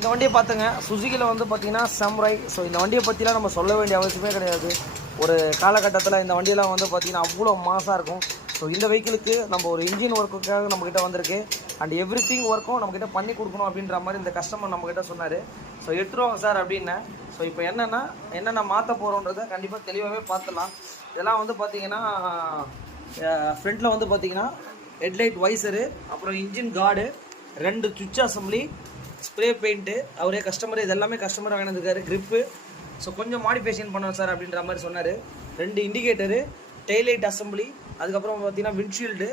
இந்த வண்டியை பார்த்துங்க, சுசுகியில் வந்து பார்த்தீங்கன்னா சாமுராய். ஸோ இந்த வண்டியை பற்றிலாம் நம்ம சொல்ல வேண்டிய அவசியமே கிடையாது. ஒரு காலகட்டத்தில் இந்த வண்டியெல்லாம் வந்து பார்த்திங்கன்னா அவ்வளோ மாசாக இருக்கும். ஸோ இந்த வெஹிக்கிளுக்கு நம்ம ஒரு இன்ஜின் ஒர்க்குக்காக நம்மக்கிட்ட வந்திருக்கு. அண்ட் எவ்ரி திங் ஒர்க்கும் நம்மக்கிட்ட பண்ணி கொடுக்கணும் அப்படின்ற மாதிரி இந்த கஸ்டமர் நம்மக்கிட்ட சொன்னார். ஸோ எடுத்துருவாங்க சார் அப்படின்னேன். ஸோ இப்போ என்னென்ன மாற்ற போகிறோன்றதை கண்டிப்பாக தெளிவாகவே பார்த்துடலாம். இதெல்லாம் வந்து பார்த்திங்கன்னா ஃப்ரண்ட்டில் வந்து பார்த்திங்கன்னா ஹெட்லைட் வைசரு, அப்புறம் இன்ஜின் கார்டு, 2 சுவிட்ச் அசம்பிளி, ஸ்ப்ரே பெயிண்ட்டு, அவரே கஸ்டமர் இதெல்லாமே கஸ்டமர் வாங்கினதுக்காரு. க்ரிப்பு ஸோ கொஞ்சம் மாடிஃபிகேஷன் பண்ணோம் சார் அப்படின்ற மாதிரி சொன்னார். 2 இண்டிகேட்டரு, டெய்லைட் அசம்பிளி, அதுக்கப்புறம் பார்த்தீங்கன்னா விண்ட்ஷீல்டு,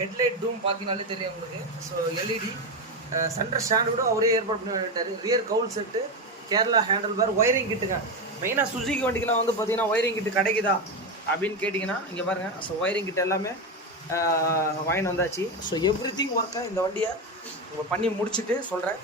ஹெட்லைட் டூம் பார்த்தீங்கனாலே தெரியும் உங்களுக்கு. ஸோ எல்இடி, சென்டர் ஸ்டாண்டு கூட அவரே ஏற்பாடு பண்ணி விட்டார். Rear cowl set, Kerala handle bar, wiring கிட்டுங்க. மெயினாக சுசுகி வண்டிக்கெலாம் வந்து பார்த்தீங்கன்னா ஒயரிங் கிட்டு கிடைக்குதா அப்படின்னு கேட்டிங்கன்னா இங்கே பாருங்கள். ஸோ ஒயரிங் கிட்ட எல்லாமே வாங்கிட்டு வந்தாச்சு. ஸோ எவ்ரி திங் ஒர்க்கை இந்த வண்டியை பண்ணி முடிச்சுட்டு சொல்கிறேன்.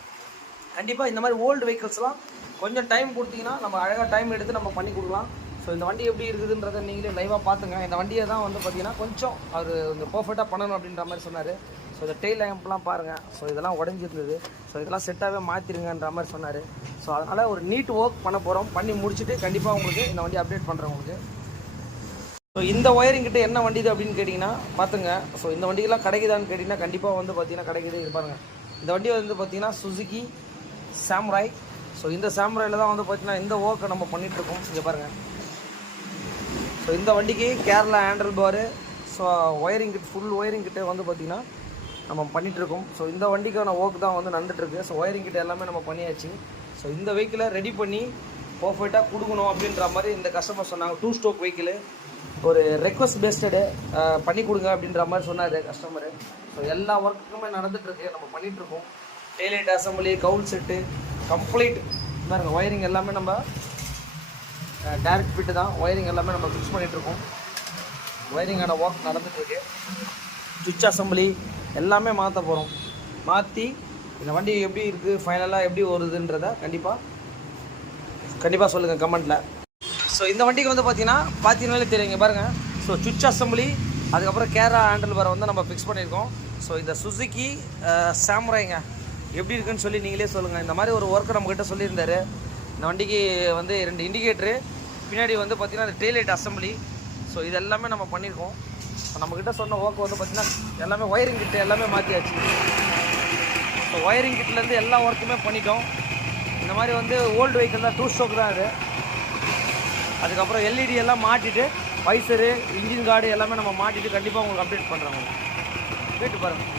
கண்டிப்பாக இந்த மாதிரி ஓல்டு வெஹிக்கிள்ஸ்லாம் கொஞ்சம் டைம் கொடுத்தீங்கன்னா நம்ம அழகாக டைம் எடுத்து நம்ம பண்ணி கொடுக்கலாம். ஸோ இந்த வண்டி எப்படி இருக்குதுன்றதை நீங்களே லைவாக பார்த்துங்க. இந்த வண்டியை தான் வந்து பார்த்தீங்கன்னா கொஞ்சம் அவர் கொஞ்சம் பர்ஃபெக்டாக பண்ணணும் அப்படின்ற மாதிரி சொன்னார். ஸோ இந்த டெய்ல் லேம்ப்லாம் பாருங்கள். ஸோ இதெல்லாம் உடஞ்சிருந்தது. ஸோ இதெல்லாம் செட்டாகவே மாற்றிருங்கன்ற மாதிரி சொன்னார். ஸோ அதனால் ஒரு நீட் ஒர்க் பண்ண போகிறோம். பண்ணி முடிச்சுட்டு கண்டிப்பாக உங்களுக்கு இந்த வண்டி அப்டேட் பண்ணுறேன் உங்களுக்கு. ஸோ இந்த ஒயரிங் கிட்ட என்ன வண்டி இது அப்படின்னு கேட்டிங்கன்னா பார்த்துங்க. ஸோ இந்த வண்டிக்கெல்லாம் கிடைக்குதான்னு கேட்டிங்கன்னா கண்டிப்பாக வந்து பார்த்தீங்கன்னா கிடைக்குது. இது பாருங்கள், இந்த வண்டி வந்து பார்த்தீங்கன்னா சுசுகி சாமுராய். ஸோ இந்த சாமுராயில் தான் வந்து பார்த்தீங்கன்னா இந்த ஒர்க்கை நம்ம பண்ணிகிட்ருக்கோம். இங்கே பாருங்கள். ஸோ இந்த வண்டிக்கு Kerala handle bar, so wiring kit, full wiring கிட்ட வந்து பார்த்திங்கன்னா நம்ம பண்ணிகிட்ருக்கோம். ஸோ இந்த வண்டிக்கான ஒர்க் தான் வந்து நடந்துகிட்ருக்கு. ஸோ ஒயரிங் கிட்ட எல்லாமே நம்ம பண்ணியாச்சு. ஸோ இந்த வெஹிக்கிளை ரெடி பண்ணி பர்ஃபெக்டாக கொடுக்கணும் அப்படின்ற மாதிரி இந்த கஸ்டமர் சொன்னாங்க. 2 ஸ்ட்ரோக் வெஹிக்கிளு, ஒரு ரெக்வஸ்ட் பேஸ்டடு பண்ணி கொடுங்க அப்படின்ற மாதிரி சொன்னார் கஸ்டமரு. ஸோ எல்லா ஒர்க்குமே நடந்துகிட்ருக்கு, நம்ம பண்ணிகிட்ருக்கோம். டெய்லைட் அசம்பிளி, கவுல் செட்டு கம்ப்ளீட் பாருங்க. ஒயரிங் எல்லாமே நம்ம டேரக்ட் ஃபிட்டு தான். ஒயரிங் எல்லாமே நம்ம ஃபிக்ஸ் பண்ணிகிட்ருக்கோம். ஒயரிங்கான ஒர்க் நடந்துகிட்ருக்கு. சுவிட்ச் அசம்பிளி எல்லாமே மாற்ற போகிறோம். மாற்றி இந்த வண்டி எப்படி இருக்குது, ஃபைனலாக எப்படி வருதுன்றதை கண்டிப்பாக சொல்லுங்கள் கமெண்ட்டில். ஸோ இந்த வண்டிக்கு வந்து பார்த்தீங்கன்னாலே தெரியுங்க பாருங்கள். ஸோ சுவிட்ச் அசம்பிளி, அதுக்கப்புறம் கேரளா ஹேண்டில் பாரை வந்து நம்ம ஃபிக்ஸ் பண்ணியிருக்கோம். ஸோ இந்த சுசுகி சாமுராய்ங்க எப்படி இருக்குன்னு சொல்லி நீங்களே சொல்லுங்கள். இந்த மாதிரி ஒரு ஒர்க்கை நம்மக்கிட்ட சொல்லியிருந்தார். இந்த வண்டிக்கு வந்து 2 இண்டிகேட்டரு, பின்னாடி வந்து பார்த்திங்கன்னா அந்த டெய்லைட் அசம்பிளி. ஸோ இது எல்லாமே நம்ம பண்ணியிருக்கோம். ஸோ நம்மக்கிட்ட சொன்ன ஒர்க் வந்து பார்த்திங்கன்னா எல்லாமே ஒயரிங் கிட்ட எல்லாமே மாற்றியாச்சு. ஸோ ஒயரிங் கிட்லேருந்து எல்லா ஒர்க்குமே பண்ணிட்டோம். இந்த மாதிரி வந்து ஓல்டு வெஹிக்கிள் தான், 2 ஸ்ட்ரோக் தான் அது. அதுக்கப்புறம் எல்இடி எல்லாம் மாட்டிட்டு, வைசரு, இன்ஜின் கார்டு எல்லாமே நம்ம மாட்டிட்டு கண்டிப்பாக உங்களுக்கு அப்டேட் பண்ணுறோம். கேட்டு பாருங்கள்.